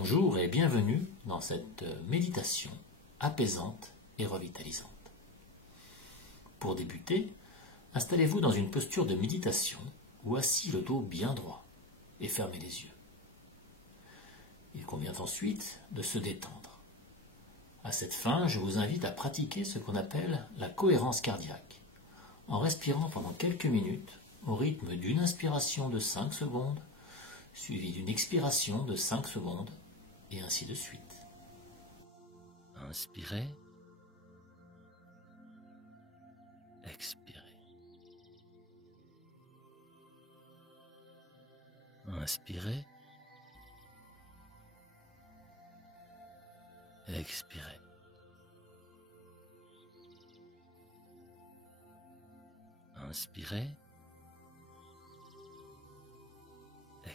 Bonjour et bienvenue dans cette méditation apaisante et revitalisante. Pour débuter, installez-vous dans une posture de méditation ou assis le dos bien droit et fermez les yeux. Il convient ensuite de se détendre. À cette fin, je vous invite à pratiquer ce qu'on appelle la cohérence cardiaque, en respirant pendant quelques minutes au rythme d'une inspiration de 5 secondes, suivie d'une expiration de 5 secondes, et ainsi de suite. Inspirez, expirez. Inspirez, expirez. Inspirez,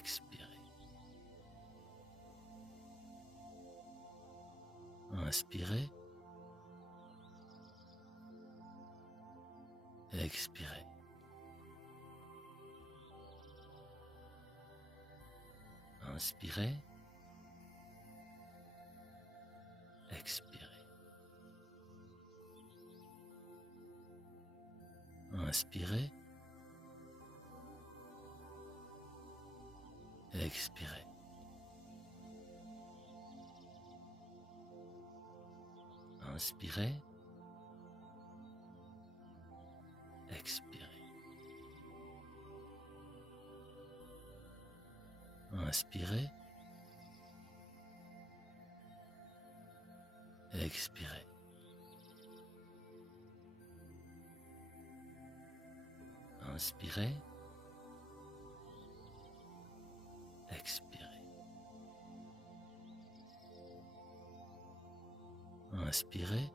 expirez. Inspirez, expirez. Inspirez, expirez. Inspirez, expirez. Inspirez, expirez. Inspirez, expirez. Inspirez, expirez. Inspirez,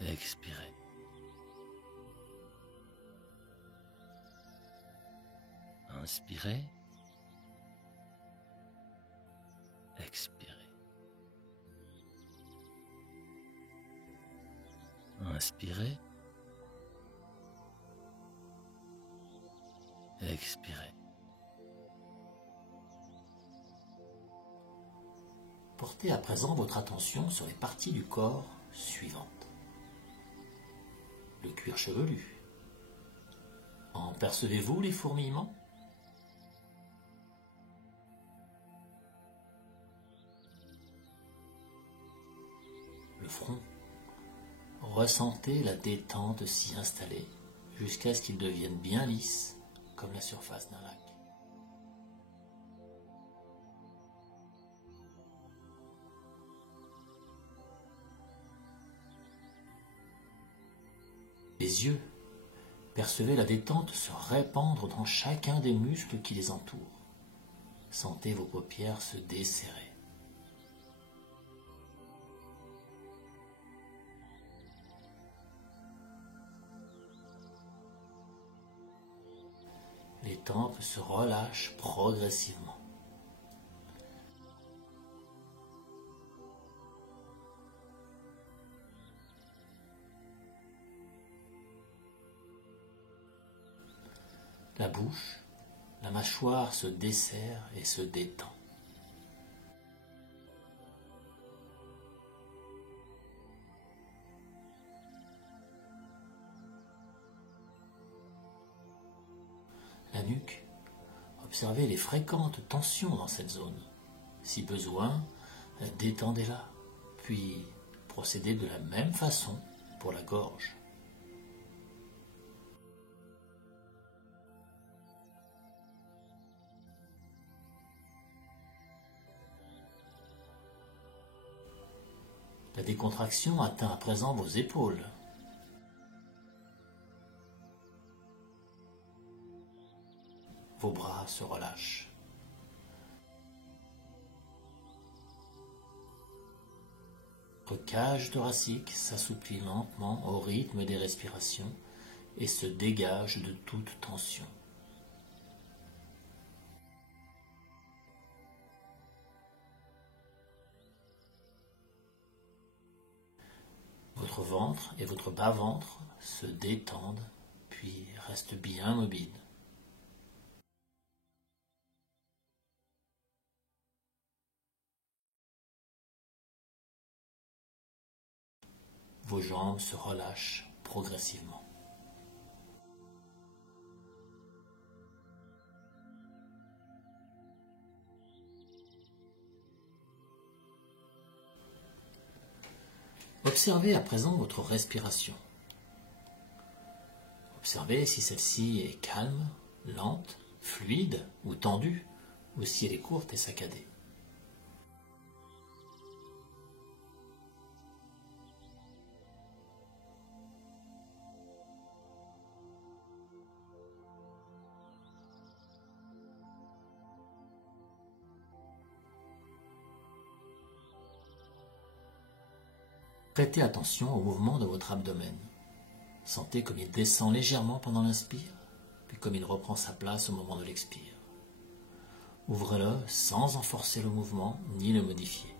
expirez. Inspirez, expirez. Inspirez, expirez. Portez à présent votre attention sur les parties du corps suivantes. Le cuir chevelu. En percevez-vous les fourmillements ? Le front. Ressentez la détente s'y installer jusqu'à ce qu'il devienne bien lisse comme la surface d'un lac. Les yeux. Percevez la détente se répandre dans chacun des muscles qui les entourent. Sentez vos paupières se desserrer. Les tempes se relâchent progressivement. La bouche, la mâchoire se desserre et se détend. La nuque, observez les fréquentes tensions dans cette zone. Si besoin, détendez-la, puis procédez de la même façon pour la gorge. La décontraction atteint à présent vos épaules. Vos bras se relâchent. Votre cage thoracique s'assouplit lentement au rythme des respirations et se dégage de toute tension. Votre ventre et votre bas-ventre se détendent puis restent bien mobiles. vos jambes se relâchent progressivement. Observez à présent votre respiration. Observez si celle-ci est calme, lente, fluide ou tendue, ou si elle est courte et saccadée. Prêtez attention au mouvement de votre abdomen. Sentez comme il descend légèrement pendant l'inspire, puis comme il reprend sa place au moment de l'expire. Ouvrez-le sans en forcer le mouvement ni le modifier.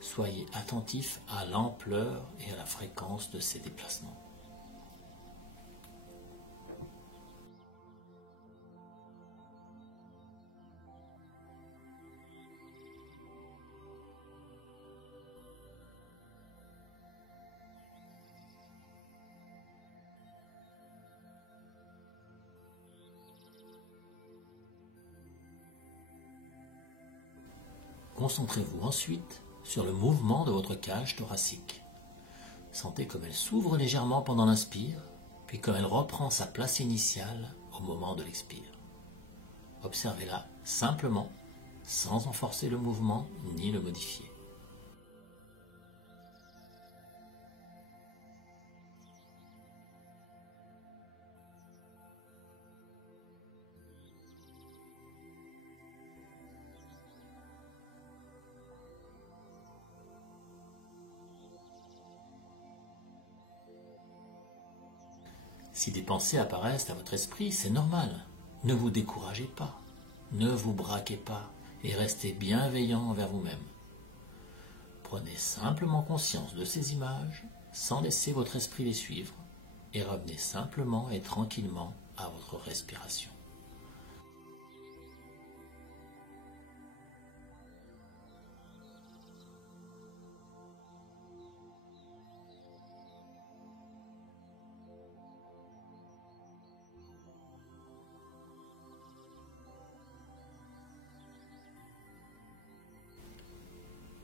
Soyez attentif à l'ampleur et à la fréquence de ces déplacements. Concentrez-vous ensuite sur le mouvement de votre cage thoracique. Sentez comme elle s'ouvre légèrement pendant l'inspire, puis comme elle reprend sa place initiale au moment de l'expire. Observez-la simplement, sans en forcer le mouvement ni le modifier. Si des pensées apparaissent à votre esprit, c'est normal. Ne vous découragez pas, ne vous braquez pas et restez bienveillant envers vous-même. Prenez simplement conscience de ces images sans laisser votre esprit les suivre et revenez simplement et tranquillement à votre respiration.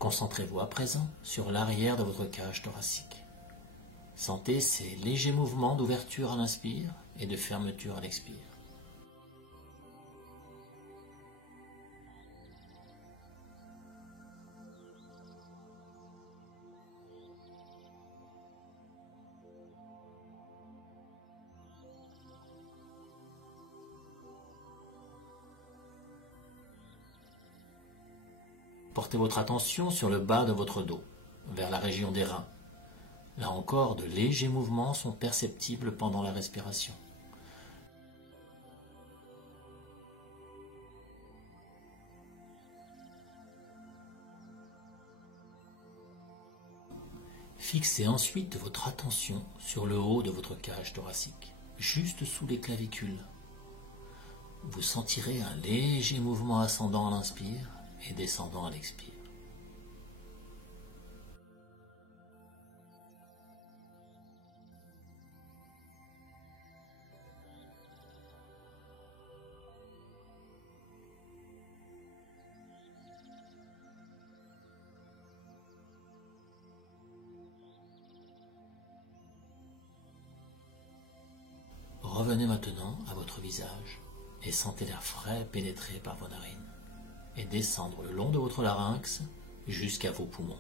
Concentrez-vous à présent sur l'arrière de votre cage thoracique. Sentez ces légers mouvements d'ouverture à l'inspire et de fermeture à l'expire. Portez votre attention sur le bas de votre dos, vers la région des reins. Là encore, de légers mouvements sont perceptibles pendant la respiration. Fixez ensuite votre attention sur le haut de votre cage thoracique, juste sous les clavicules. Vous sentirez un léger mouvement ascendant à l'inspire et descendant à l'expire. Revenez maintenant à votre visage et sentez l'air frais pénétrer par vos narines et descendre le long de votre larynx jusqu'à vos poumons.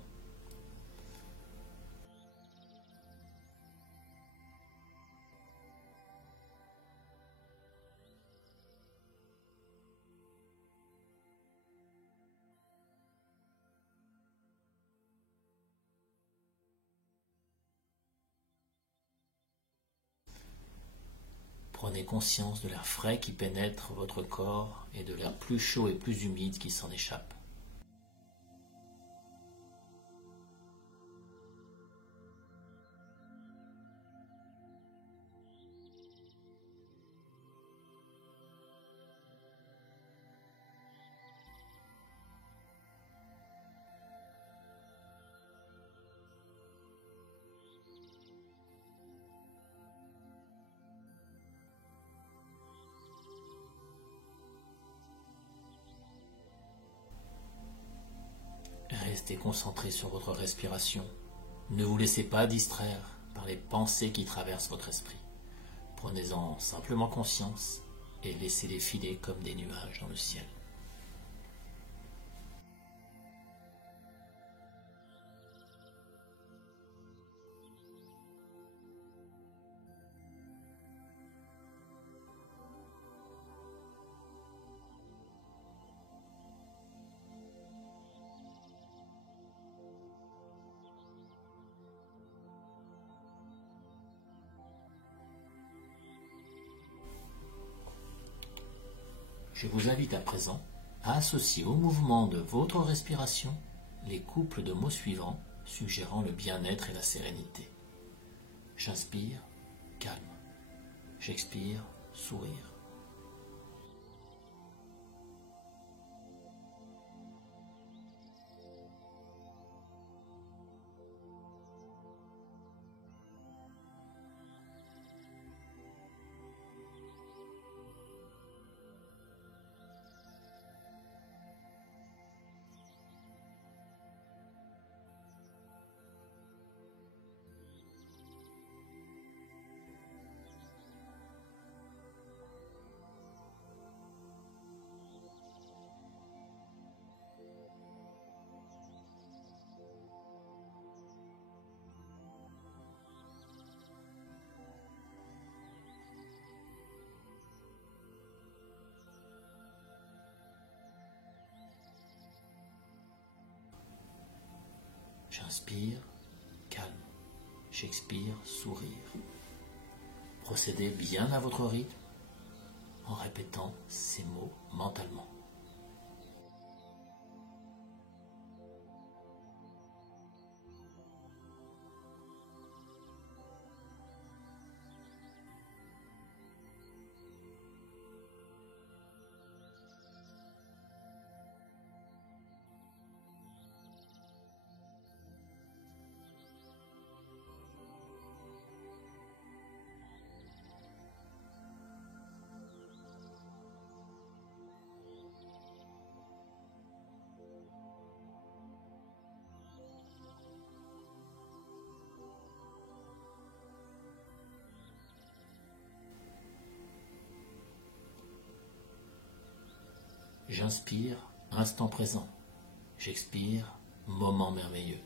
Prenez conscience de l'air frais qui pénètre votre corps et de l'air plus chaud et plus humide qui s'en échappe. Restez concentré sur votre respiration. Ne vous laissez pas distraire par les pensées qui traversent votre esprit. Prenez-en simplement conscience et laissez-les filer comme des nuages dans le ciel. Je vous invite à présent à associer au mouvement de votre respiration les couples de mots suivants suggérant le bien-être et la sérénité. J'inspire, calme. J'expire, sourire. J'inspire, calme. J'expire, sourire. Procédez bien à votre rythme en répétant ces mots mentalement. J'inspire, instant présent. J'expire, moment merveilleux.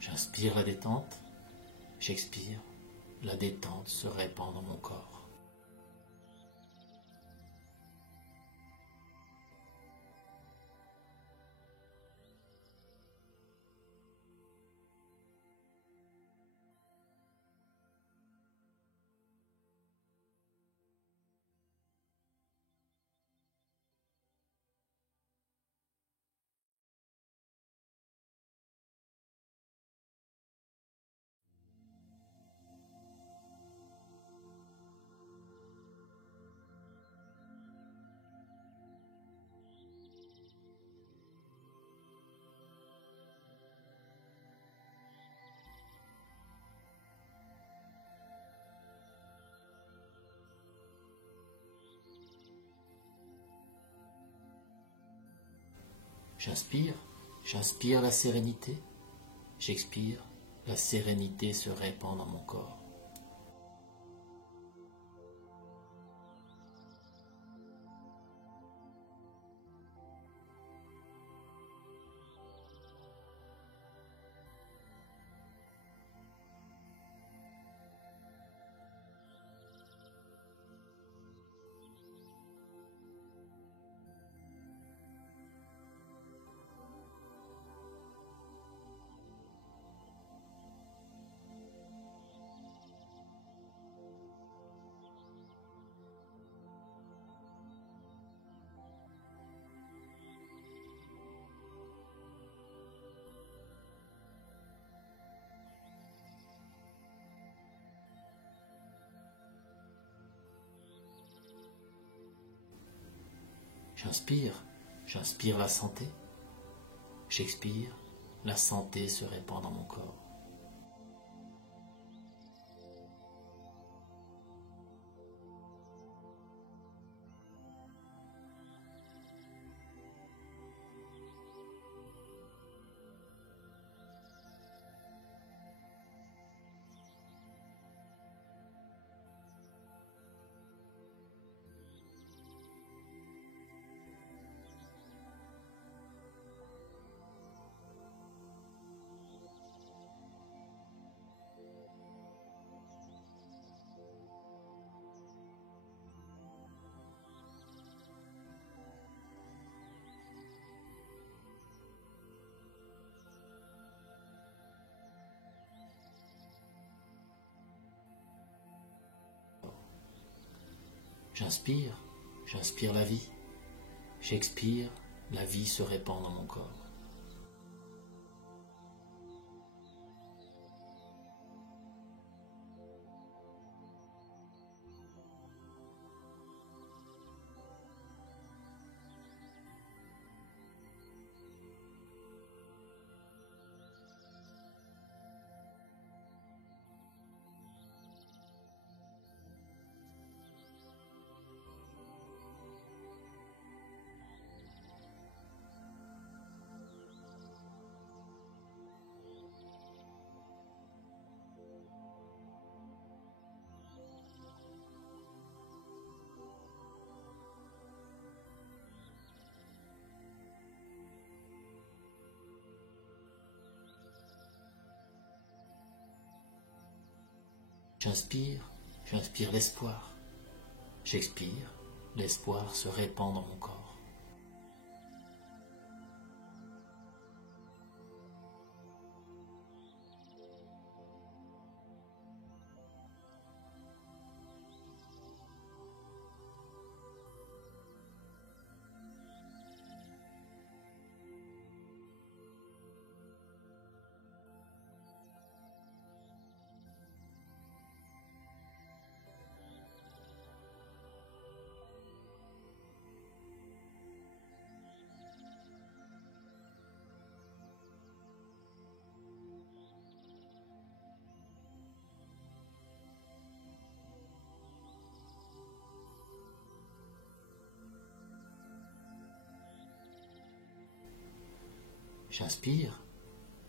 J'inspire la détente, j'expire, la détente se répand dans mon corps. J'inspire la sérénité, j'expire, la sérénité se répand dans mon corps. J'inspire la santé. J'expire, la santé se répand dans mon corps. J'inspire la vie. J'expire, la vie se répand dans mon corps. J'inspire l'espoir. J'expire, l'espoir se répand dans mon corps.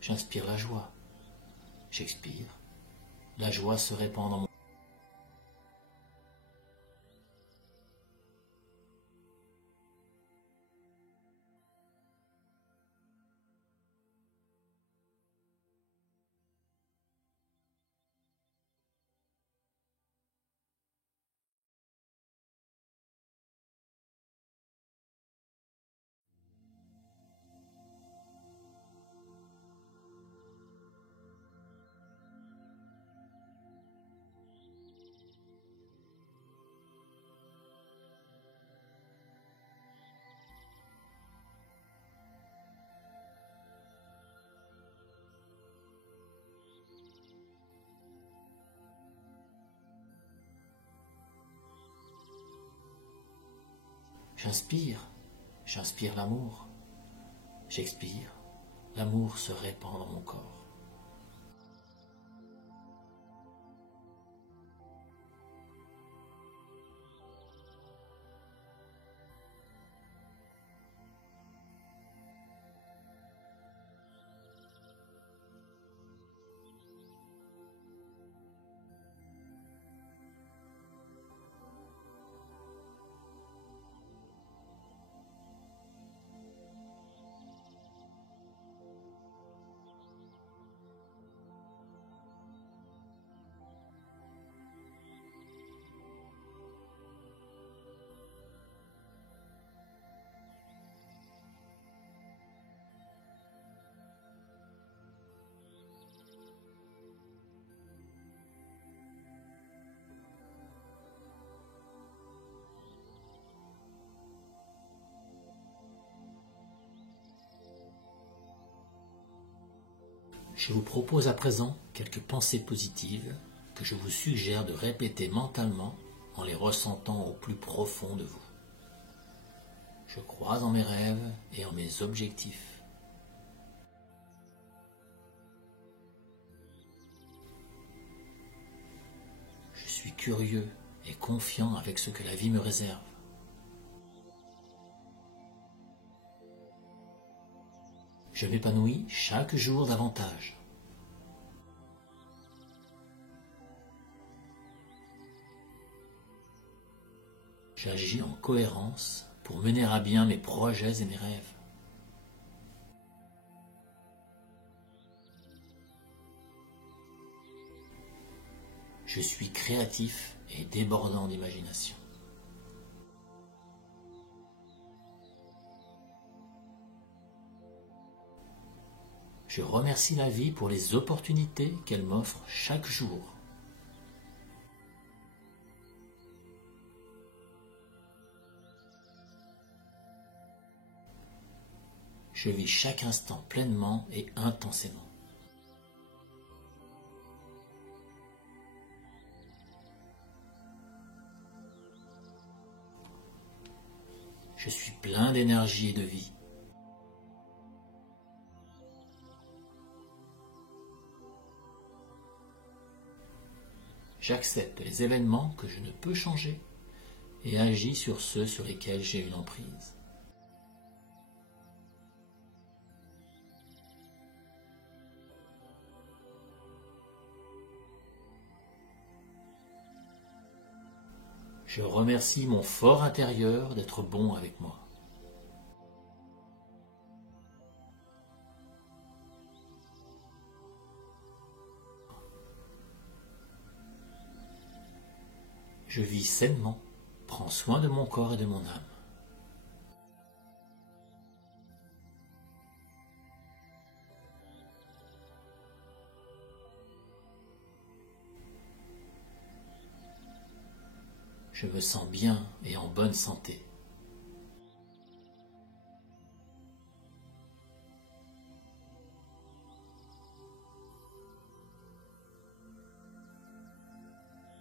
J'inspire la joie. J'expire, la joie se répand dans mon corps. J'inspire l'amour. J'expire, l'amour se répand dans mon corps. Je vous propose à présent quelques pensées positives que je vous suggère de répéter mentalement en les ressentant au plus profond de vous. Je crois en mes rêves et en mes objectifs. Je suis curieux et confiant avec ce que la vie me réserve. Je m'épanouis chaque jour davantage. J'agis en cohérence pour mener à bien mes projets et mes rêves. Je suis créatif et débordant d'imagination. Je remercie la vie pour les opportunités qu'elle m'offre chaque jour. Je vis chaque instant pleinement et intensément. Je suis plein d'énergie et de vie. J'accepte les événements que je ne peux changer et agis sur ceux sur lesquels j'ai une emprise. Je remercie mon fort intérieur d'être bon avec moi. Je vis sainement, prends soin de mon corps et de mon âme. Je me sens bien et en bonne santé.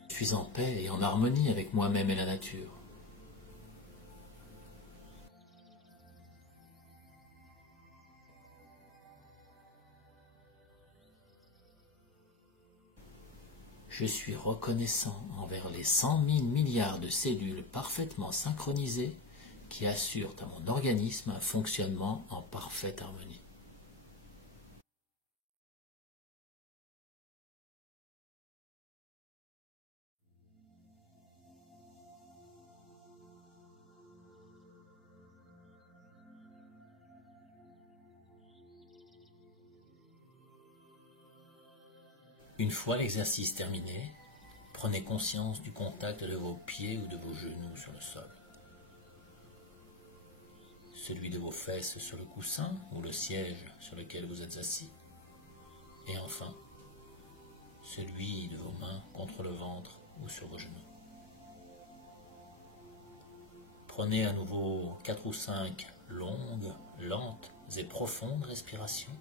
Je suis en paix et en harmonie avec moi-même et la nature. Je suis reconnaissant envers les 100 000 milliards de cellules parfaitement synchronisées qui assurent à mon organisme un fonctionnement en parfaite harmonie. Une fois l'exercice terminé, prenez conscience du contact de vos pieds ou de vos genoux sur le sol. Celui de vos fesses sur le coussin ou le siège sur lequel vous êtes assis. Et enfin, celui de vos mains contre le ventre ou sur vos genoux. Prenez à nouveau 4 ou 5 longues, lentes et profondes respirations.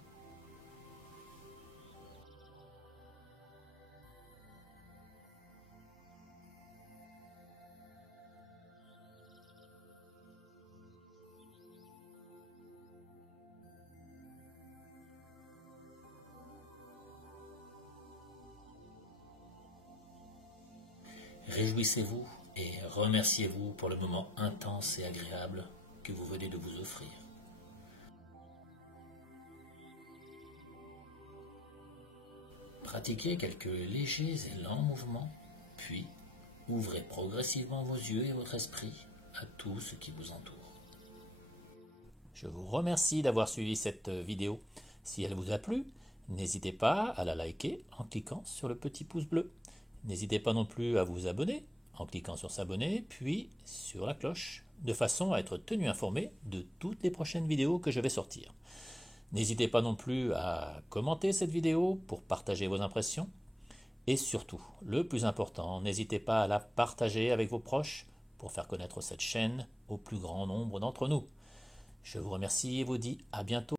Réjouissez-vous et remerciez-vous pour le moment intense et agréable que vous venez de vous offrir. Pratiquez quelques légers et lents mouvements, puis ouvrez progressivement vos yeux et votre esprit à tout ce qui vous entoure. Je vous remercie d'avoir suivi cette vidéo. Si elle vous a plu, n'hésitez pas à la liker en cliquant sur le petit pouce bleu. N'hésitez pas non plus à vous abonner en cliquant sur s'abonner, puis sur la cloche, de façon à être tenu informé de toutes les prochaines vidéos que je vais sortir. N'hésitez pas non plus à commenter cette vidéo pour partager vos impressions. Et surtout, le plus important, n'hésitez pas à la partager avec vos proches pour faire connaître cette chaîne au plus grand nombre d'entre nous. Je vous remercie et vous dis à bientôt.